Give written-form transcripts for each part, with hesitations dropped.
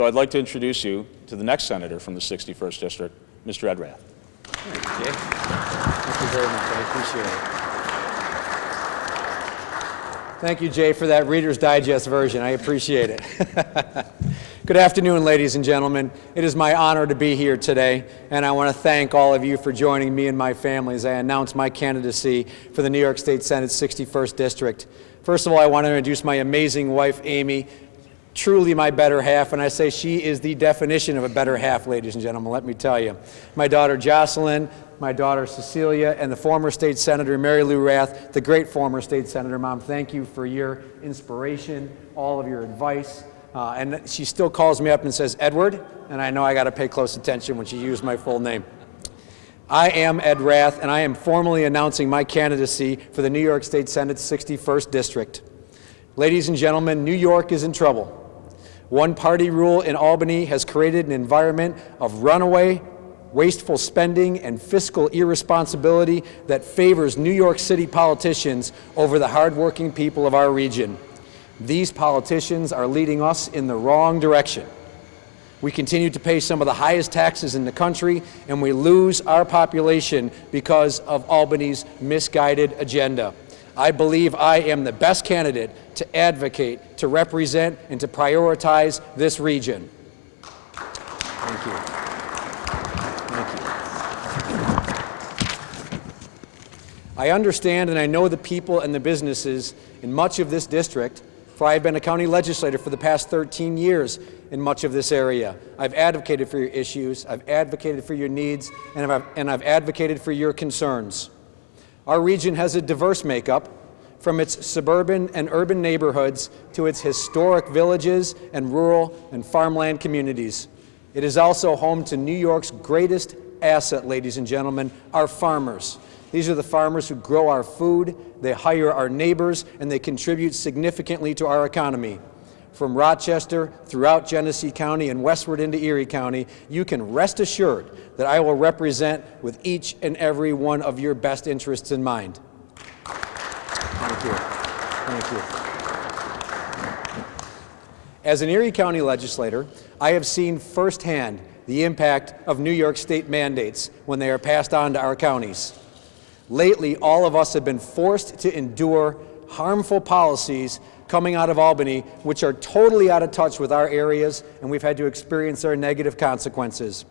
So I'd like to introduce you to the next senator from the 61st District, Mr. Ed Rath. Thank you, Jay. Thank you very much. I appreciate it. Thank you, Jay, for that Reader's Digest version. I appreciate it. Good afternoon, ladies and gentlemen. It is my honor to be here today, and I want to thank all of you for joining me and my family as I announce my candidacy for the New York State Senate's 61st District. First of all, I want to introduce my amazing wife, Amy, truly my better half, and I say she is the definition of a better half, ladies and gentlemen, let me tell you. My daughter Jocelyn, my daughter Cecilia, and the former State Senator Mary Lou Rath, the great former State Senator. Mom, thank you for your inspiration, all of your advice. And she still calls me up and says, Edward, and I know I got to pay close attention when she used my full name. I am Ed Rath, and I am formally announcing my candidacy for the New York State Senate's 61st District. Ladies and gentlemen, New York is in trouble. One-party rule in Albany has created an environment of runaway, wasteful spending, and fiscal irresponsibility that favors New York City politicians over the hardworking people of our region. These politicians are leading us in the wrong direction. We continue to pay some of the highest taxes in the country, and we lose our population because of Albany's misguided agenda. I believe I am the best candidate to advocate, to represent, and to prioritize this region. Thank you. Thank you. I understand and I know the people and the businesses in much of this district, for I have been a county legislator for the past 13 years in much of this area. I've advocated for your issues, I've advocated for your needs, and I've advocated for your concerns. Our region has a diverse makeup, from its suburban and urban neighborhoods to its historic villages and rural and farmland communities. It is also home to New York's greatest asset, ladies and gentlemen, our farmers. These are the farmers who grow our food, they hire our neighbors, and they contribute significantly to our economy. From Rochester, throughout Genesee County, and westward into Erie County, you can rest assured that I will represent with each and every one of your best interests in mind. Thank you. Thank you. As an Erie County legislator, I have seen firsthand the impact of New York State mandates when they are passed on to our counties. Lately, all of us have been forced to endure harmful policies coming out of Albany, which are totally out of touch with our areas, and we've had to experience their negative consequences.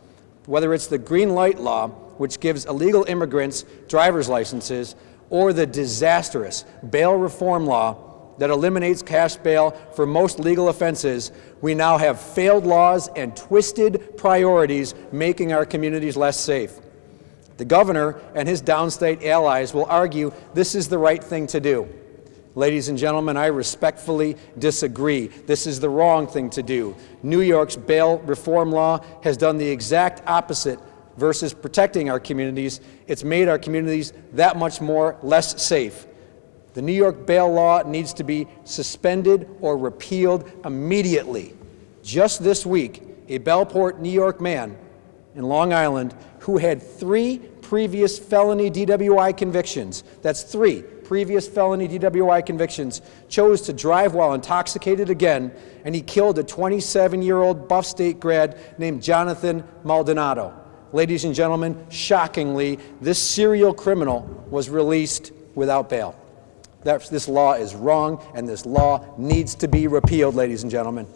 Whether it's the green light law, which gives illegal immigrants driver's licenses, or the disastrous bail reform law that eliminates cash bail for most legal offenses, we now have failed laws and twisted priorities making our communities less safe. The governor and his downstate allies will argue this is the right thing to do. Ladies and gentlemen, I respectfully disagree. This is the wrong thing to do. New York's bail reform law has done the exact opposite versus protecting our communities. It's made our communities that much less safe. The New York bail law needs to be suspended or repealed immediately. Just this week, a Bellport, New York man in Long Island who had 3 previous felony DWI convictions, that's 3 previous felony DWI convictions, chose to drive while intoxicated again, and he killed a 27-year-old Buff State grad named Jonathan Maldonado. Ladies and gentlemen, shockingly, this serial criminal was released without bail. This law is wrong, and this law needs to be repealed, ladies and gentlemen.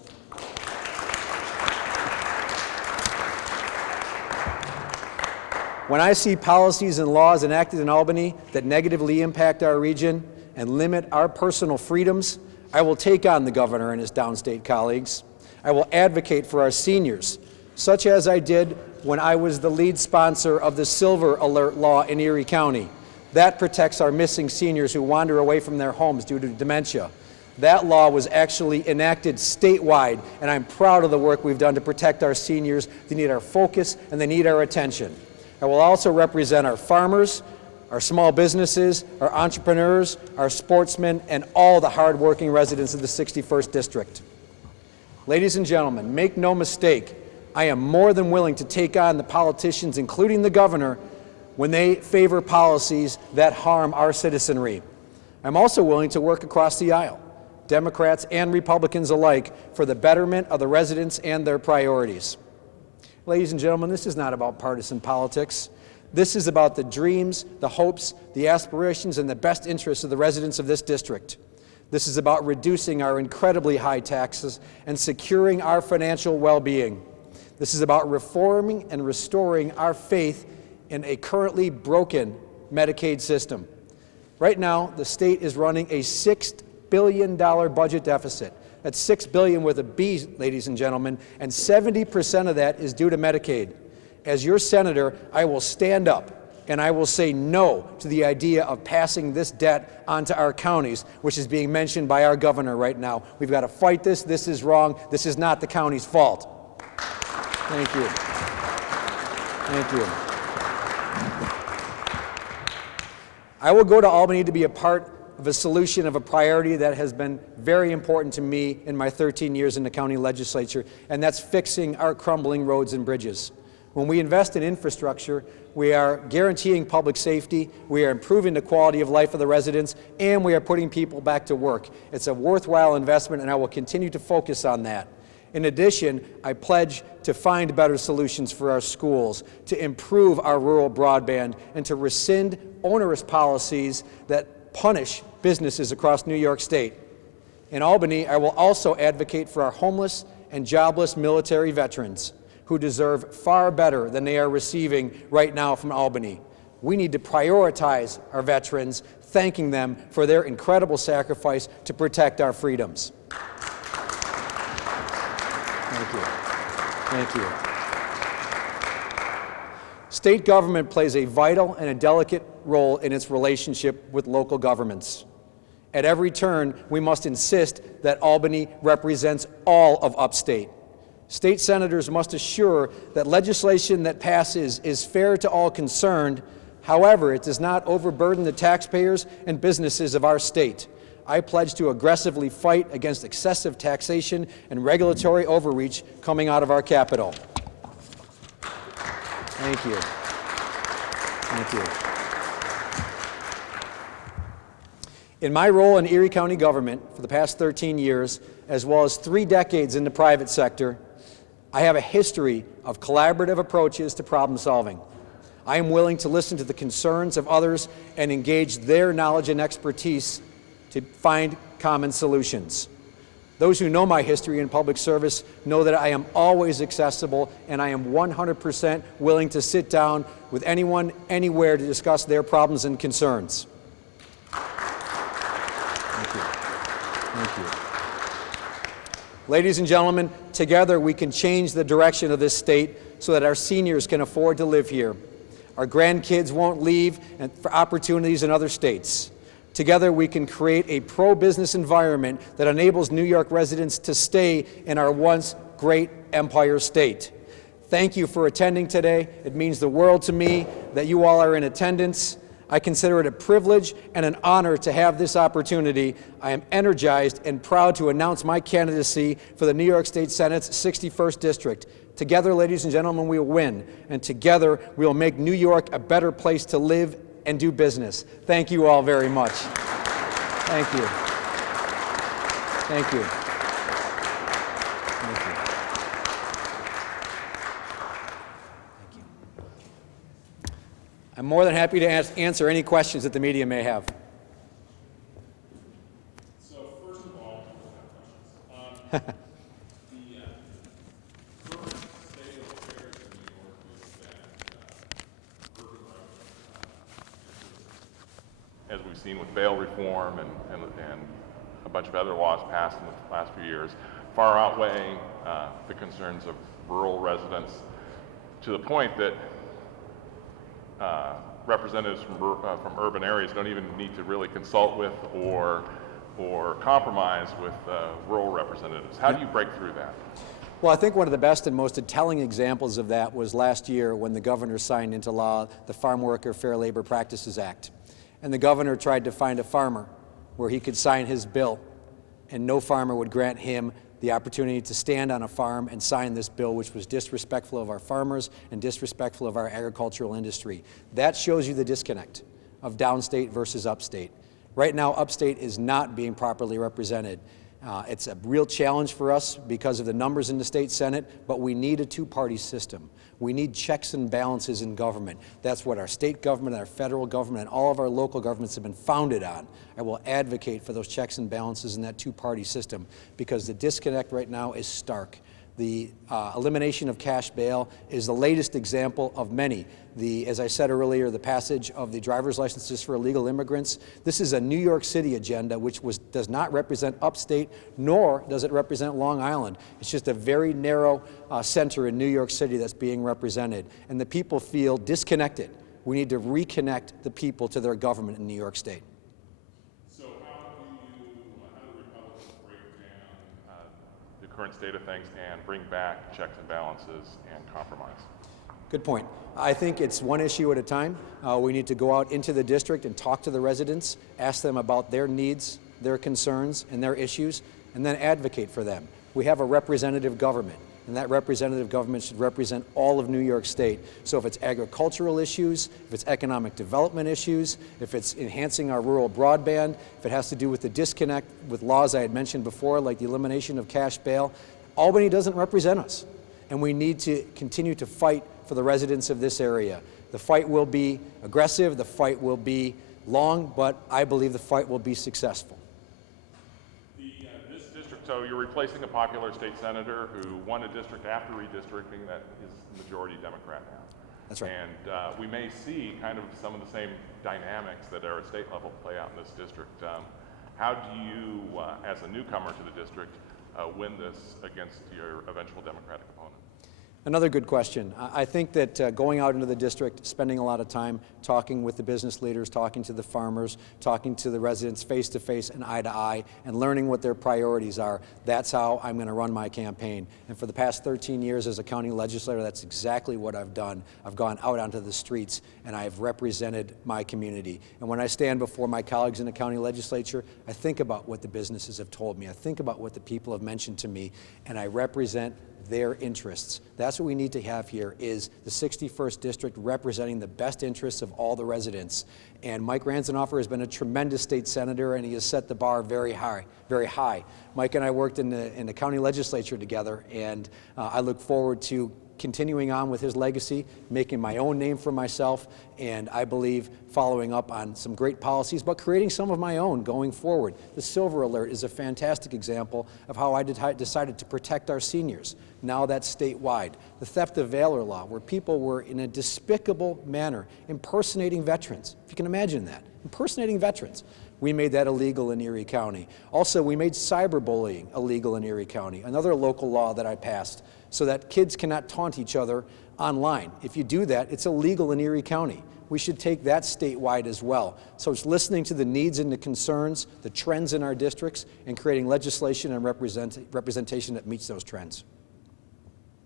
When I see policies and laws enacted in Albany that negatively impact our region and limit our personal freedoms, I will take on the governor and his downstate colleagues. I will advocate for our seniors, such as I did when I was the lead sponsor of the Silver Alert law in Erie County. That protects our missing seniors who wander away from their homes due to dementia. That law was actually enacted statewide, and I'm proud of the work we've done to protect our seniors. They need our focus and they need our attention. I will also represent our farmers, our small businesses, our entrepreneurs, our sportsmen, and all the hardworking residents of the 61st District. Ladies and gentlemen, make no mistake, I am more than willing to take on the politicians, including the governor, when they favor policies that harm our citizenry. I'm also willing to work across the aisle Democrats and Republicans alike, for the betterment of the residents and their priorities. Ladies and gentlemen, this is not about partisan politics. This is about the dreams, the hopes, the aspirations, and the best interests of the residents of this district. This is about reducing our incredibly high taxes and securing our financial well-being. This is about reforming and restoring our faith in a currently broken Medicaid system. Right now, the state is running a $6 billion budget deficit. That's $6 billion with a B, ladies and gentlemen, and 70% of that is due to Medicaid. As your senator, I will stand up and I will say no to the idea of passing this debt onto our counties, which is being mentioned by our governor right now. We've got to fight this. This is wrong. This is not the county's fault. Thank you. Thank you. I will go to Albany to be a part of a solution of a priority that has been very important to me in my 13 years in the county legislature, and that's fixing our crumbling roads and bridges. When we invest in infrastructure, we are guaranteeing public safety, we are improving the quality of life of the residents, and we are putting people back to work. It's a worthwhile investment, and I will continue to focus on that. In addition, I pledge to find better solutions for our schools, to improve our rural broadband, and to rescind onerous policies that punish businesses across New York State. In Albany, I will also advocate for our homeless and jobless military veterans who deserve far better than they are receiving right now from Albany. We need to prioritize our veterans, thanking them for their incredible sacrifice to protect our freedoms. Thank you. Thank you. State government plays a vital and a delicate role in its relationship with local governments. At every turn, we must insist that Albany represents all of upstate. State senators must assure that legislation that passes is fair to all concerned. However, it does not overburden the taxpayers and businesses of our state. I pledge to aggressively fight against excessive taxation and regulatory overreach coming out of our capital. Thank you. Thank you. In my role in Erie County government for the past 13 years, as well as 3 decades in the private sector, I have a history of collaborative approaches to problem solving. I am willing to listen to the concerns of others and engage their knowledge and expertise to find common solutions. Those who know my history in public service know that I am always accessible, and I am 100% willing to sit down with anyone, anywhere to discuss their problems and concerns. Thank you. Thank you. Ladies and gentlemen, together we can change the direction of this state so that our seniors can afford to live here. Our grandkids won't leave for opportunities in other states. Together we can create a pro-business environment that enables New York residents to stay in our once great Empire State. Thank you for attending today. It means the world to me that you all are in attendance. I consider it a privilege and an honor to have this opportunity. I am energized and proud to announce my candidacy for the New York State Senate's 61st District. Together, ladies and gentlemen, we will win, and together we will make New York a better place to live and do business. Thank you all very much. Thank you. Thank you. Thank you. I'm more than happy to answer any questions that the media may have. So first of all, the current state of affairs in New York is that urban as we've seen with bail reform and a bunch of other laws passed in the last few years, far outweighing the concerns of rural residents, to the point that representatives from urban areas don't even need to really consult with or compromise with rural representatives. How do you break through that? Well, I think one of the best and most telling examples of that was last year when the governor signed into law the Farm Worker Fair Labor Practices Act. And the governor tried to find a farmer where he could sign his bill, and no farmer would grant him the opportunity to stand on a farm and sign this bill, which was disrespectful of our farmers and disrespectful of our agricultural industry. That shows you the disconnect of downstate versus upstate. Right now, upstate is not being properly represented. It's a real challenge for us because of the numbers in the state Senate, but we need a two-party system. We need checks and balances in government. That's what our state government, our federal government, and all of our local governments have been founded on. I will advocate for those checks and balances in that two-party system because the disconnect right now is stark. The elimination of cash bail is the latest example of many. As I said earlier, the passage of the driver's licenses for illegal immigrants. This is a New York City agenda which does not represent upstate, nor does it represent Long Island. It's just a very narrow center in New York City that's being represented, and the people feel disconnected. We need to reconnect the people to their government in New York State. So how do Republicans break down the current state of things and bring back checks and balances and compromise? Good point. I think it's one issue at a time. We need to go out into the district and talk to the residents, ask them about their needs, their concerns, and their issues, and then advocate for them. We have a representative government, and that representative government should represent all of New York State. So if it's agricultural issues, if it's economic development issues, if it's enhancing our rural broadband, if it has to do with the disconnect with laws I had mentioned before, like the elimination of cash bail, Albany doesn't represent us, and we need to continue to fight for the residents of this area. The fight will be aggressive, the fight will be long, but I believe the fight will be successful. This district, so you're replacing a popular state senator who won a district after redistricting that is majority Democrat now. That's right. And we may see kind of some of the same dynamics that are at state level play out in this district. How do you, as a newcomer to the district, win this against your eventual Democratic opponent? Another good question. I think that going out into the district, spending a lot of time talking with the business leaders, talking to the farmers, talking to the residents face to face and eye to eye, and learning what their priorities are, that's how I'm going to run my campaign. And for the past 13 years as a county legislator, that's exactly what I've done. I've gone out onto the streets and I've represented my community. And when I stand before my colleagues in the county legislature, I think about what the businesses have told me. I think about what the people have mentioned to me, and I represent their interests. That's what we need to have here, is the 61st District representing the best interests of all the residents. And Mike Ranzenhofer has been a tremendous state senator, and he has set the bar very high, very high. Mike and I worked in the county legislature together, and I look forward to continuing on with his legacy, making my own name for myself, and I believe following up on some great policies, but creating some of my own going forward. The Silver Alert is a fantastic example of how I decided to protect our seniors. Now that's statewide. The Theft of Valor Law, where people were in a despicable manner impersonating veterans. If you can imagine that, impersonating veterans. We made that illegal in Erie County. Also, we made cyberbullying illegal in Erie County, another local law that I passed, so that kids cannot taunt each other online. If you do that, it's illegal in Erie County. We should take that statewide as well. So it's listening to the needs and the concerns, the trends in our districts, and creating legislation and representation that meets those trends.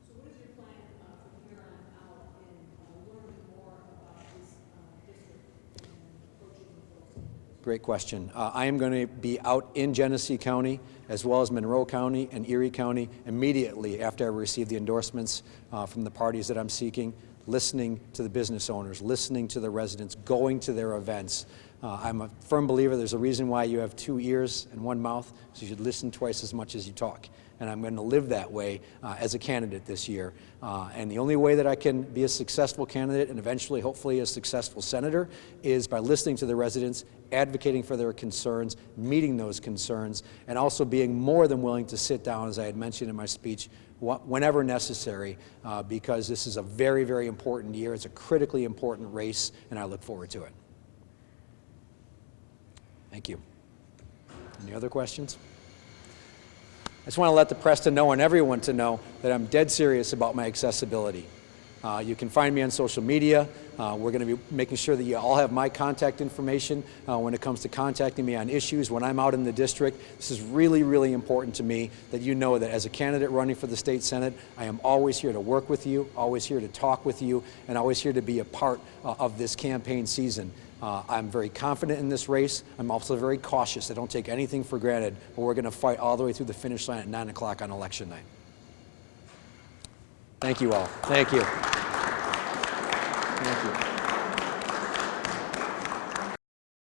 So what is your plan from here on out in learning more about this district and approaching the folks? Great question. I am going to be out in Genesee County as well as Monroe County and Erie County immediately after I receive the endorsements from the parties that I'm seeking, listening to the business owners, listening to the residents, going to their events. I'm a firm believer there's a reason why you have 2 ears and 1 mouth, so you should listen twice as much as you talk. And I'm going to live that way as a candidate this year. And the only way that I can be a successful candidate and eventually, hopefully, a successful senator is by listening to the residents, advocating for their concerns, meeting those concerns, and also being more than willing to sit down, as I had mentioned in my speech, whenever necessary, because this is a very, very important year. It's a critically important race, and I look forward to it. Thank you. Any other questions? I just want to let the press to know and everyone to know that I'm dead serious about my accessibility. You can find me on social media. We're going to be making sure that you all have my contact information when it comes to contacting me on issues when I'm out in the district. This is really, really important to me that you know that as a candidate running for the state Senate, I am always here to work with you, always here to talk with you, and always here to be a part of this campaign season. I'm very confident in this race. I'm also very cautious. I don't take anything for granted, but we're going to fight all the way through the finish line at 9 o'clock on election night. Thank you all. Thank you. Thank you.